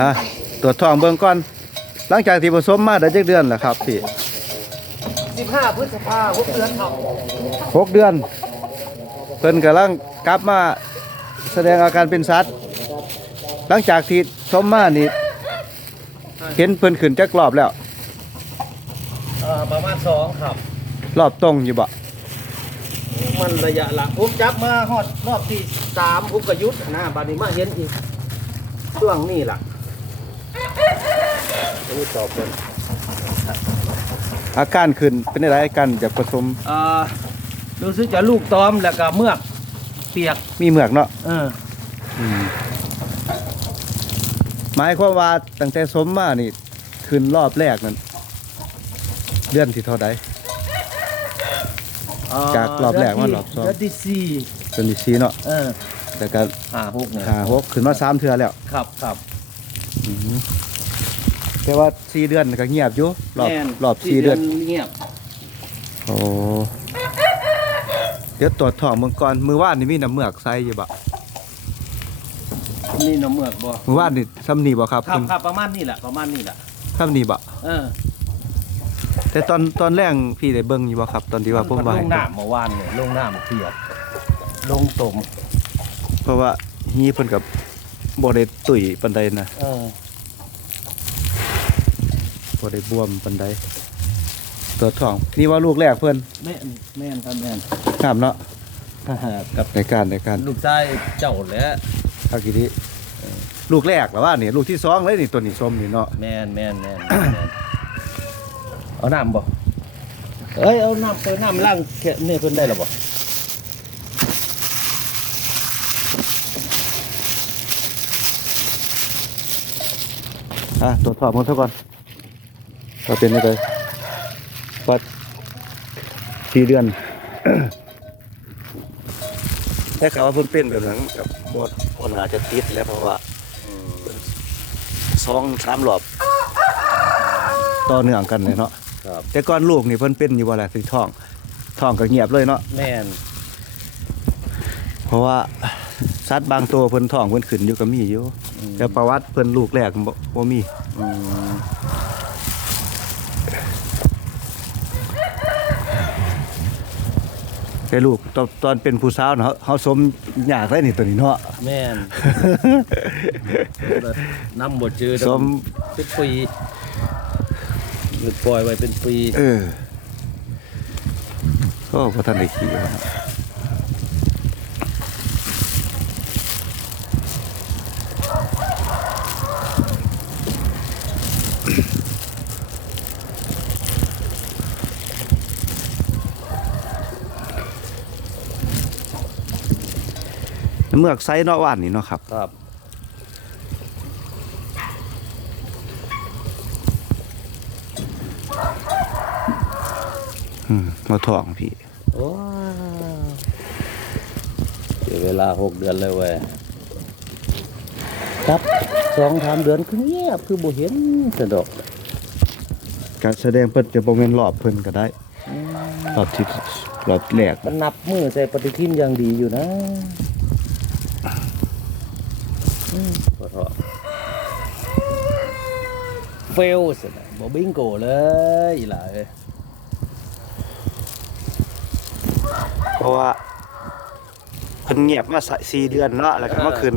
ฮะตรวจท้องเบิ่งก่อน หลังจากที่ผสมมาได้จักเดือนแล้วครับพี่15พฤษภาคม6เดือนครับหกเดือน เพิ่นกำลังกลับมาแสดงอาการเป็นสัตว์ หลังจากที่สมมานี่เห็นเพิ่นขึ้นจักรอบแล้วเอ่อประมาณ2ครับ รอบตรงอยู่บ่มันระยะหลังผมจับมาฮอดรอบที่3ผมก็หยุดนะบัดนี้มาเห็นอีก ช่วงนี้ล่ะนี่ตอบเพิ่นอาการขึ้นเป็นอะไรอาการจากผสมอ่ารู้สึกจะลูกตอมแล้วก็เมือกเปียกมีเหมือกเนาะเอออืมหมายความว่าตั้งแต่สมมานี่ขึ้นรอบแรกนั่นเดือนที่เท่าใด จากรอบแรกมารอบสอง เดือนที่สี่จนที่สี่เนาะเออ แต่ก็ห้าหกเนี่ยหาหกขึ้นมาสามเทื่อแล้วครับครับ อืมแต่ว่าสี่เดือนก็เงียบอยู่รอบแม่นรอบสี่เดือน เงียบโอ้เดี๋ยวตรวจท้องเมืองก่อนมือว่านนี่มีน้ำเมือกใส่อยู่บ่นี่น้ำเมือกบ่มือว่านนี่ซ้ำนี่บ่ครับครับครับประมาณนี้แหละประมาณนี้แหละซ้ำนี่บ่เออแต่ตอนตอนแรกพี่ได้เบิ่งอยู่บ่ครับ ตอนที่ว่าผมนว่าลให้งน้ำเมื่อวานเนี่ยลงน้ำเปียกลงตม เพราะว่าฮีเพิ่นกับบ่ได้ตุ๋ยปานใดนะเออบ่ได้บวมปานใดตัวท้องนี่ว่าลูกแรกเพิ่นแม่นแม่นครับแม่นงามเนาะกับในการในการลูกชายเจ้าแหล้วเอากี่ทีลูกแรกแล้วว่านี่ลูกที่สองเลยนี่ตัวนี้ส้มนี่เนาะแม่นแม่นแม่นแม่นเอาน้ำบ่เอ้ยเอาน้ำเติมน้ำล้างแค่นี่เพิ่นได้หรอบ่ อะตัวจสอบมันเท่าก่อนว่าเป็นยังไงวัดสี่เดือนแต่ข่าวว่าเพิ่นเป็นแบบนั้นกับบดคนอาจจะติดแล้วเพราะว่าสองสามรอบต่อเนื่องกันเลยเนาะครับแต่ก่อนลูกนี่เพิ่นเป็นอยู่บ่ล่ะสิท้องท้องก็เงียบเลยเนาะแม่นเพราะว่า สัตว์บางตัวเพิ่นท้องเพิ่นขึ้นอยู่ก็มีอยู่แต่ประวัติเพิ่นลูกแรกบ่บ่มีอืมแต่ลูกตอนตอนเป็นผู้สาวเนาะเฮาสมยากเลยนี่ตัวนี้เนาะแม่นน้ำบ่จืดสมเป็นปีหรือปล่อยไว้เป็นปีเออก็บ่ทันได้ขี่ เมือกไซเนาะว่านนี่เนาะครับ ครับอืมมาทองพี่ โอ้เสียเวลาหกเดือนเลยเว้ยครับสองสามเดือนคือเงียบคือบ่เห็นสะดอกการแสดงเพิ่นจะบ่แม่นรอบเพิ่นก็ได้รอบที่รอบแรกมันนับมือใส่ปฏิทินอย่างดีอยู่นะ อืมขอโทษเฟลสินะบ่บิงโกเลยอีหล่ะเอ้ยเพราะว่าเพิ่นเงียบมาสี่เดือนเนาะแล้วก็มาคืน